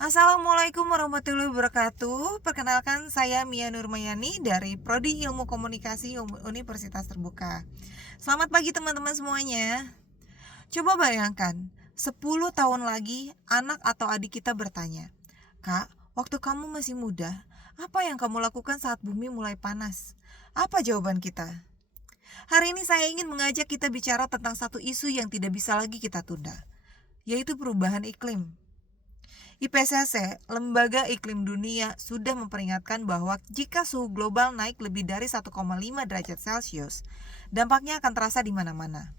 Assalamualaikum warahmatullahi wabarakatuh. Perkenalkan saya Mia Nurmayani dari Prodi Ilmu Komunikasi Universitas Terbuka. Selamat pagi teman-teman semuanya. Coba bayangkan, 10 tahun lagi anak atau adik kita bertanya, "Kak, waktu kamu masih muda, apa yang kamu lakukan saat bumi mulai panas?" Apa jawaban kita? Hari ini saya ingin mengajak kita bicara tentang satu isu yang tidak bisa lagi kita tunda, yaitu perubahan iklim. IPCC, Lembaga Iklim Dunia, sudah memperingatkan bahwa jika suhu global naik lebih dari 1,5 derajat Celcius, dampaknya akan terasa di mana-mana.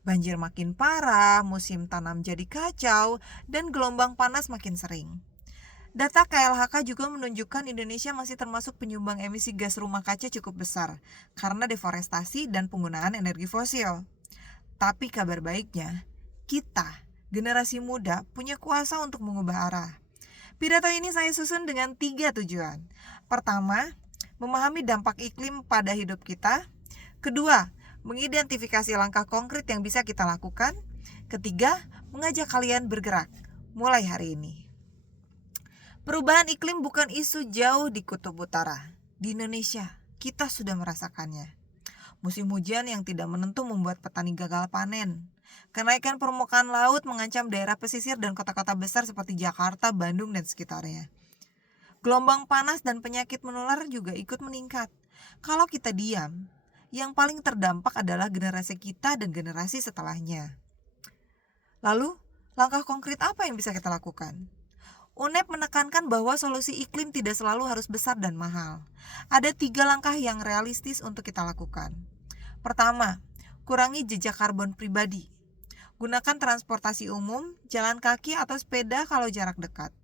Banjir makin parah, musim tanam jadi kacau, dan gelombang panas makin sering. Data KLHK juga menunjukkan Indonesia masih termasuk penyumbang emisi gas rumah kaca cukup besar karena deforestasi dan penggunaan energi fosil. Tapi kabar baiknya, kita, generasi muda, punya kuasa untuk mengubah arah. Pidato ini saya susun dengan 3 tujuan. Pertama, memahami dampak iklim pada hidup kita. Kedua, mengidentifikasi langkah konkret yang bisa kita lakukan. Ketiga, mengajak kalian bergerak mulai hari ini. Perubahan iklim bukan isu jauh di kutub utara. Di Indonesia, kita sudah merasakannya. Musim hujan yang tidak menentu membuat petani gagal panen. Kenaikan permukaan laut mengancam daerah pesisir dan kota-kota besar seperti Jakarta, Bandung, dan sekitarnya. Gelombang panas dan penyakit menular juga ikut meningkat. Kalau kita diam, yang paling terdampak adalah generasi kita dan generasi setelahnya. Lalu, langkah konkret apa yang bisa kita lakukan? UNEP menekankan bahwa solusi iklim tidak selalu harus besar dan mahal. Ada 3 langkah yang realistis untuk kita lakukan. Pertama, kurangi jejak karbon pribadi. Gunakan transportasi umum, jalan kaki atau sepeda kalau jarak dekat.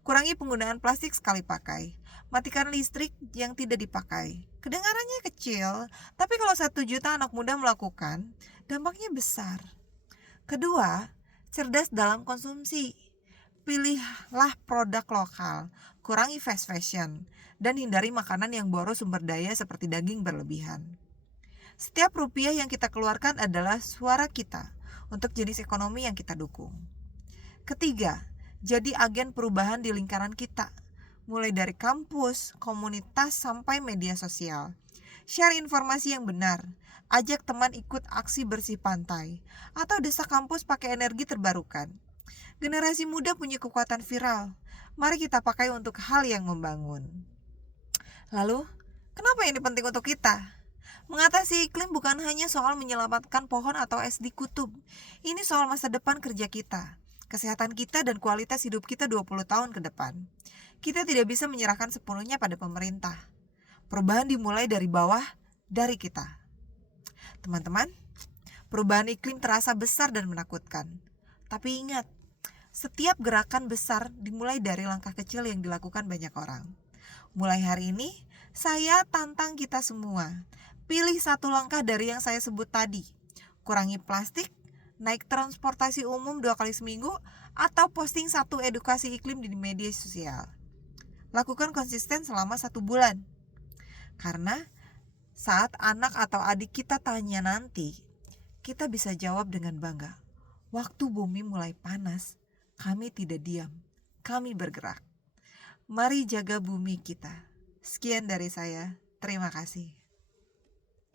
Kurangi penggunaan plastik sekali pakai. Matikan listrik yang tidak dipakai. Kedengarannya kecil, tapi kalau 1 juta anak muda melakukan, dampaknya besar. Kedua, cerdas dalam konsumsi. Pilihlah produk lokal, kurangi fast fashion, dan hindari makanan yang boros sumber daya seperti daging berlebihan. Setiap rupiah yang kita keluarkan adalah suara kita untuk jenis ekonomi yang kita dukung. Ketiga, jadi agen perubahan di lingkaran kita, mulai dari kampus, komunitas, sampai media sosial. Share informasi yang benar, ajak teman ikut aksi bersih pantai, atau desak kampus pakai energi terbarukan. Generasi muda punya kekuatan viral, mari kita pakai untuk hal yang membangun. Lalu, kenapa ini penting untuk kita? Mengatasi iklim bukan hanya soal menyelamatkan pohon atau es di kutub. Ini soal masa depan kerja kita, kesehatan kita, dan kualitas hidup kita 20 tahun ke depan. Kita tidak bisa menyerahkan sepenuhnya pada pemerintah. Perubahan dimulai dari bawah, dari kita. Teman-teman, perubahan iklim terasa besar dan menakutkan. Tapi ingat, setiap gerakan besar dimulai dari langkah kecil yang dilakukan banyak orang. Mulai hari ini, saya tantang kita semua. Pilih satu langkah dari yang saya sebut tadi. Kurangi plastik, naik transportasi umum 2 kali seminggu, atau posting satu edukasi iklim di media sosial. Lakukan konsisten selama 1 bulan. Karena saat anak atau adik kita tanya nanti, kita bisa jawab dengan bangga. Waktu bumi mulai panas, kami tidak diam, kami bergerak. Mari jaga bumi kita. Sekian dari saya, terima kasih.